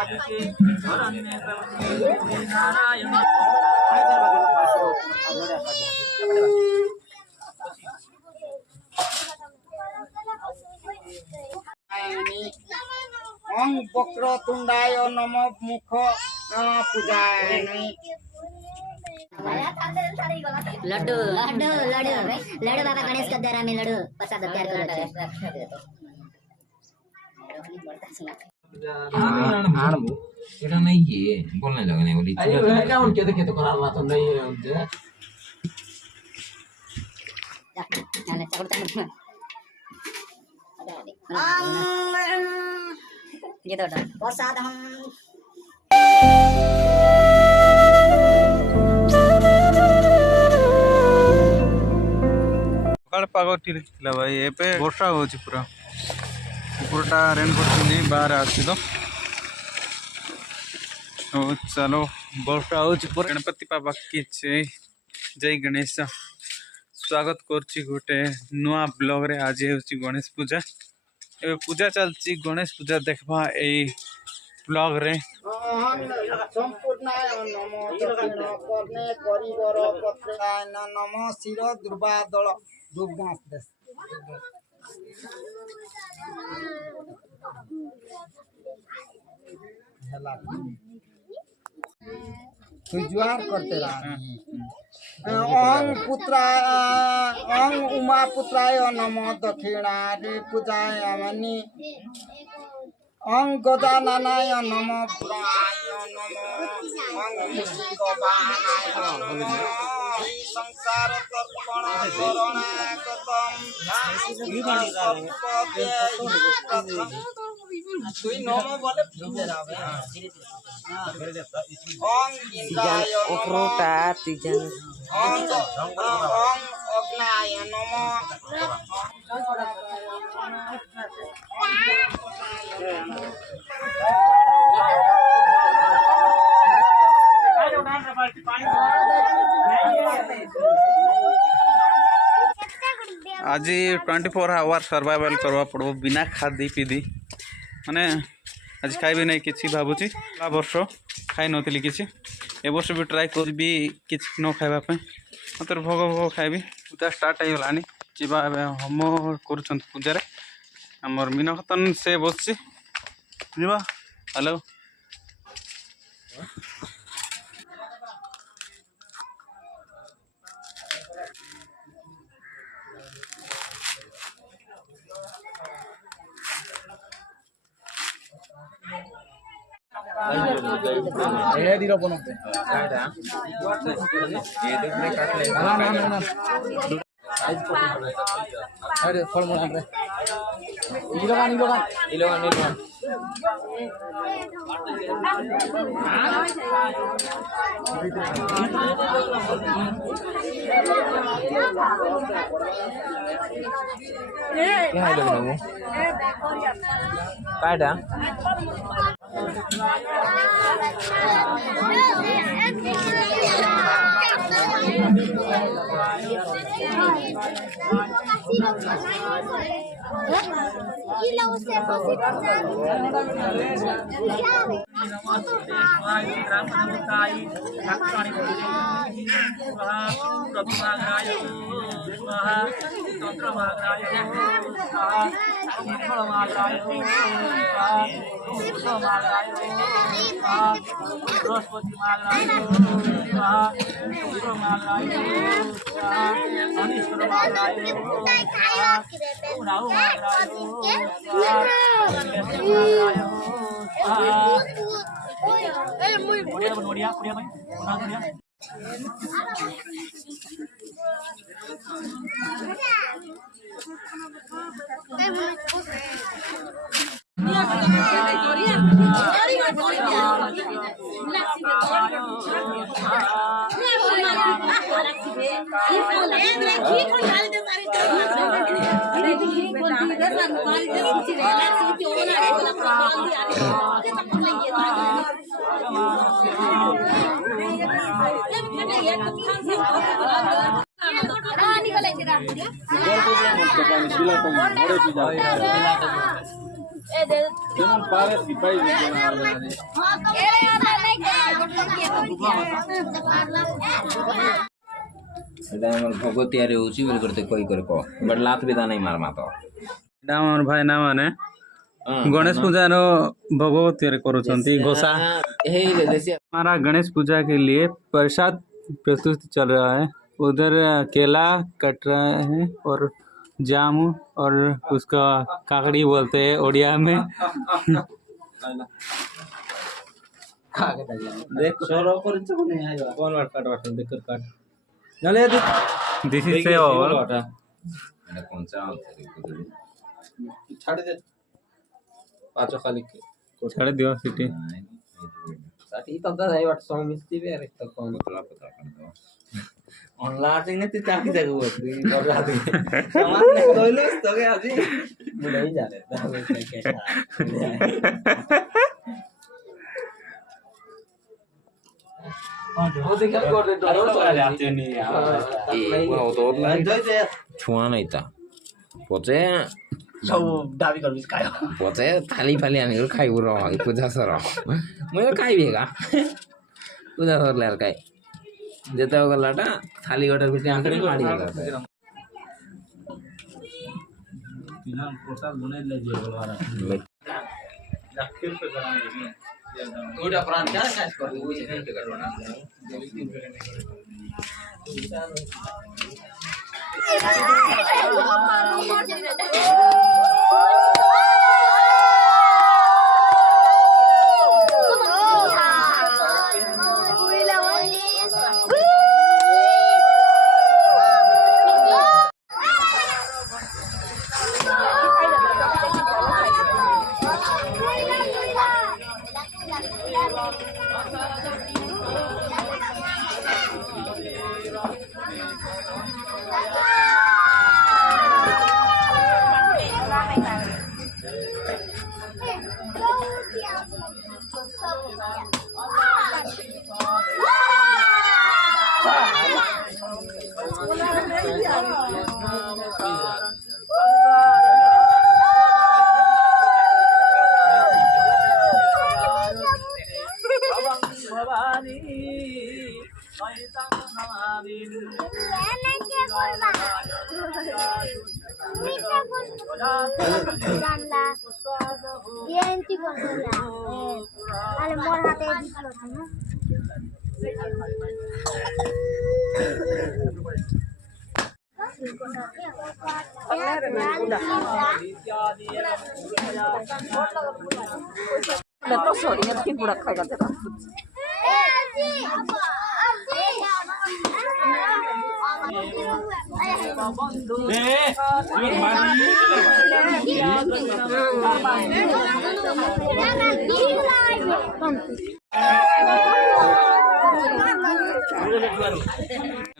ओम वक्रतुंडाय नमः मुख पूजाय लड्डू लड्डू लड्डू लड्डू बाबा गणेश का द्वारा में लड्डू प्रसाद तैयार कर এটা নাই কি বলনে লাগে না বলি আরে কেমন কেতে কেতে করার না তো নাই হচ্ছে चल चल चल ये तो प्रसाद हम सकाल पाग ठीक था भाई एबे वर्षा हो पूरा पूरा रेन कर बाहर आसी तो चलो वर्षा हो गणपति बाबा की जय गणेश स्वागत करछि गोटे नुआ ब्लॉग रे। आज होछि गणेश पूजा एबे पूजा चलछि गणेश पूजा देखबा ए ब्लॉग रे। संपूर्णाय नमः दक्षिण कर्णे परिवर पत्राय नमः शिर दुर्वादल दुर्गास जुआर करते रहा ओं पुत्राय ओं उमा पुत्राय नमः दक्षिणारे पूजाय मनि ओं गजाननाय नमः पुराय नमः ओं गोबानाय नमः संसार तर्पण शरणागतम तुई नमः बोले ओं इंद्राय ओक्रोटा तिजन ओं अग्नाय नमः आज 24 आवर सर्वाइवल करवा पड़ो बिना खादी पीदी माने आज खाइबे नहीं किसी भावुची वर्ष खाई नथिली किसी ए वर्ष भी ट्राई करबी किछ न खाइबा पे मतर भोग भोग खाइबी पूजा स्टार्ट हो गलानी जीवा होम करूछन पूजा रे हमर मीनखतन से बसची जीवा हेलो ये दिलो बनते काटा ये देखने काट ले ना अरे फल मोला हमरे इलोगान क्या है लोग वो काटा এটা আমার ভগত ইয়ারে হচ্ছে বলে করতে কই করে ক বাট লাত বেদা নাই মার মাতো এটা আমার ভাই না মানে गणेश पूजा रो भगवत तैयार करूछंती घोषा हे देसी हमारा गणेश पूजा के लिए प्रसाद प्रस्तुत चल रहा है उधर केला कट रहा है और जामु और उसका काकड़ी बोलते हैं ओडिया में देख सोरो पर चुने आयो कौन वाट काट देख कर काट नले दिस इज से और এটা কোন চাও छाड़ दे पाचो खाली छाड़ दियो सिटी साथी तब दा जाई वाट सॉन्ग मिस्ती बे अरे तो कौन পতলা পতলা করে দাও ऑन लाटिंग ने ती चाकी जगह होती और रात सामान ने कोइलो तो के आजी नहीं जा रहे कैसा वो देखा कर दे डरो चले आते नहीं এই ও তো ছুয়া নাই তা পচে सब दाबी कर बिस कायो পচে থালি ফালি আনি খাইব র পূজা সর মই খাইবে গা পূজা সরলে আর খাই যেতে গলাটা থালি গটার ভিতরে আঁকড়ে মারি গেল बिना प्रसाद बने ले जे बोलवारा ओडा प्राण क्या काज कर वो जे नहीं करना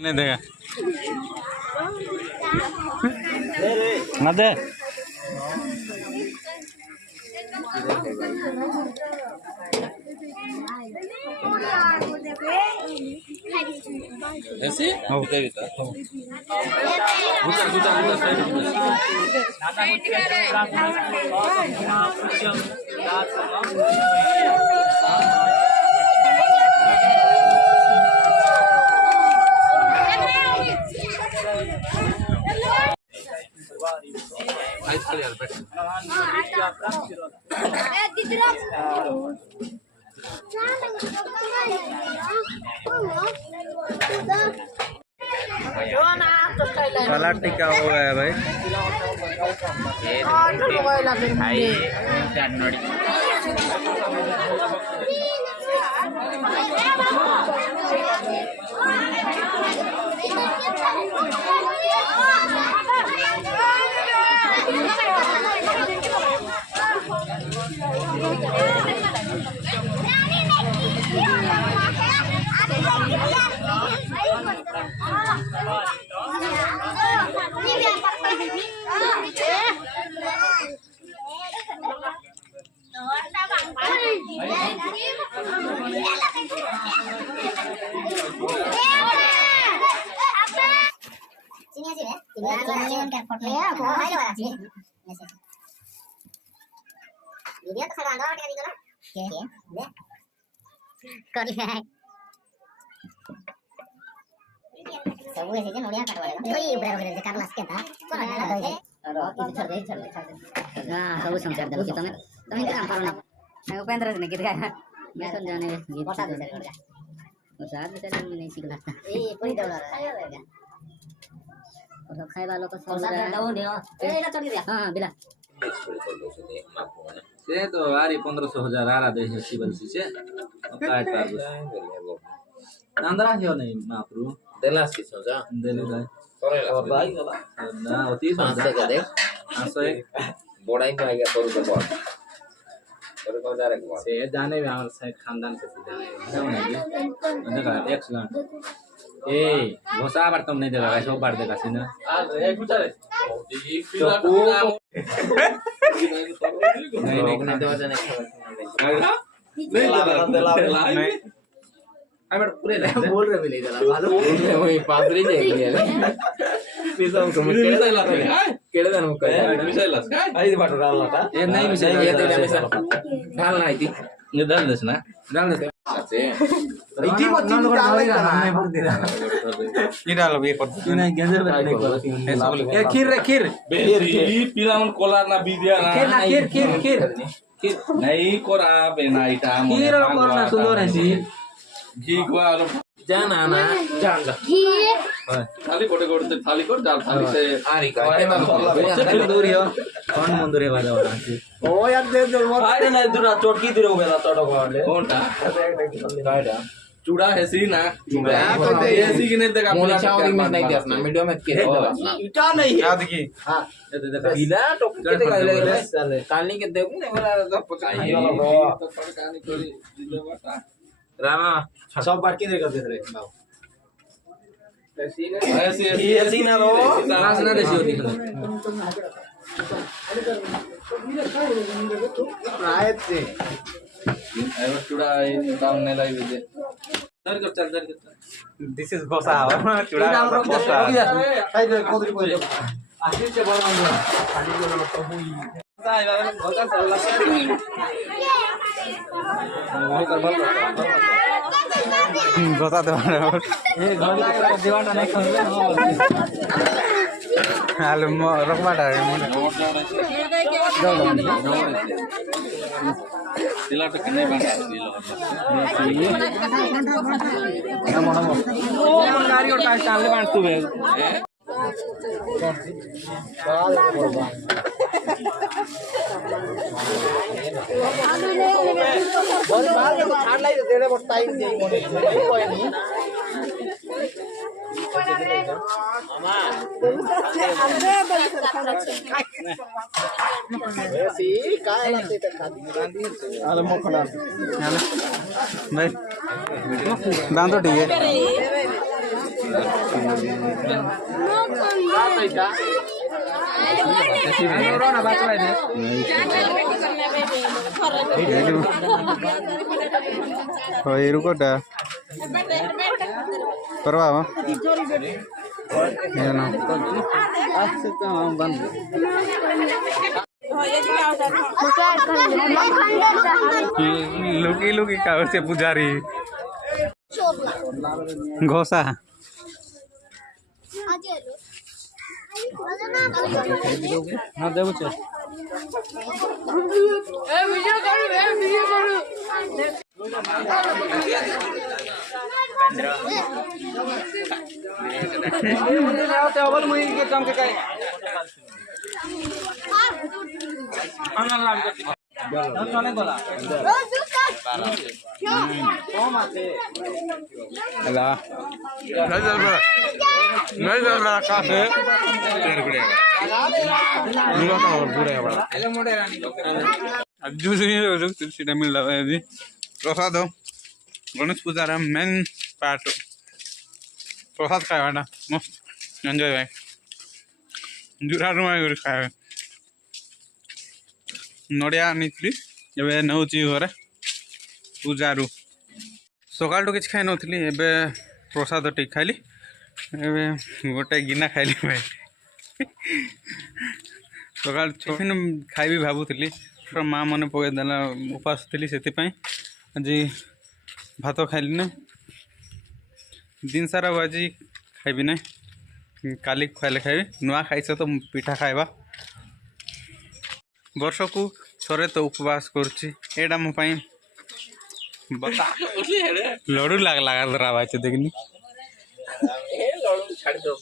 नहीं देखा ना दे ऐसे हां दे बेटा सलाद टिक्का हो गया है भाई वीडियो तो सारा अंडा के दिखला के ले कर ले सब ऐसे जे नोडिया काटवाले ओए उबरा वगैरह जे काटलास के था कोन है और छोड़ दे हां सब समझा दे कि तुम्हें काम करो ना मैं उपेंद्र ने गीत गाया मैं तो जाने गीत बता दे सर साथ में नहीं सीखला ए कोई दौड़ा रहा है और सब खाए वालों को सब डाउन दे ए एटा चढ़ गया हां बिला से तो आरी 1500 आरा दे है शिवल से काय पार नंदरा है नहीं मापरू देलास की सोचा देले दाई करेला भाई ना होती 500 का दे 501 बोड़ाई में आ गया 100 रुपए बहुत और को जा रहा है से जाने में हमारे साइड खानदान से जाने देखा एक्सीलेंट ए घोसा बार तुम नहीं देगा सब बार देगा सीना अरे कुछ रे नहीं नहीं दो जने नहीं आई बट पूरे बोल रहे मिले जरा मालूम वही पादरी देख लिया निजाम को केड़े दिन मुक्का मिसाइल आई बात डालना था ये नहीं मिसाइल ये तेरे मिसाइल डालना आई थी ये डाल देस ना डाल दे अच्छे इटी मत डालेगा नहीं भर दे ये डालो ये कर नहीं गेंदर नहीं कर ये खीर रे खीर बेसी पिलाउन कोला ना बिदिया ना खीर नहीं कोरा बेनाइटा खीर और करना सुंदर है सी घी को जान आना जान जा थाली कोटे कोटे थाली कोट डाल थाली से आरी का से दूर हो कौन मंदिर है बाजा वाला ओ यार दे दे आरे ना दुरा चोटकी दिरो बेला चटक वाले कोनटा कायदा चूड़ा है सी ना चूड़ा तो दे ऐसी कि नहीं देखा मोनी चावल में नहीं दिया ना वीडियो में के दो इटा नहीं है याद की हां बिना टोक के देगा काली के देखू ने वाला तो पकाई वाला तो पकानी कोई दिले बाटा रामा सब बात की देगा दे रहे बाबू ऐसी ऐसी ना रो क्लास ना देसी होती है आए थे आई चूड़ा डाउन ने लाई दे दर कर दिस इज गोसा चूड़ा गोसा आई दे कोदरी कोई आशीष से बड़ा मंदिर गोसा दे ये घर लगा दीवाना नहीं खोल हाल रखबाटा तिला तो किन्ने बाटा गाड़ी और टाइट कान ले बांध तू बे और बाल को छाड़ लाई दे बट टाइम दे मोने कोई नहीं ऐसी काय लागते ते खाती अरे मखना भाई दांतो ठीक है ये रुकोटा करवा लुकी लुकी का से पुजारी घोसा ना देबो छ नहीं चल रहा काफे जूस मिल रहा है प्रसाद हो गणेश पूजा मेन पार्ट प्रसाद खाए मस्त एंजॉय भाई जुरा खाए नड़िया आनी नौ घरे पूजारू सकाल तो किसी खाई नी एवं प्रसाद टी खाइली गोटे गिना खाइली भाई सकाल टिफिन खाइबी भावुली माँ मन पकईदेला उपास थी से आज भात खाइली ना दिन सारा आज खाइबी ना काली खाइले खाइबी नुआ खाइस तो पिठा खाइबा वर्ष को थरे तो उपवास करुच्ची एटा मो पाई लड़ू लगा धरा भाई देखनी छाड़ी दो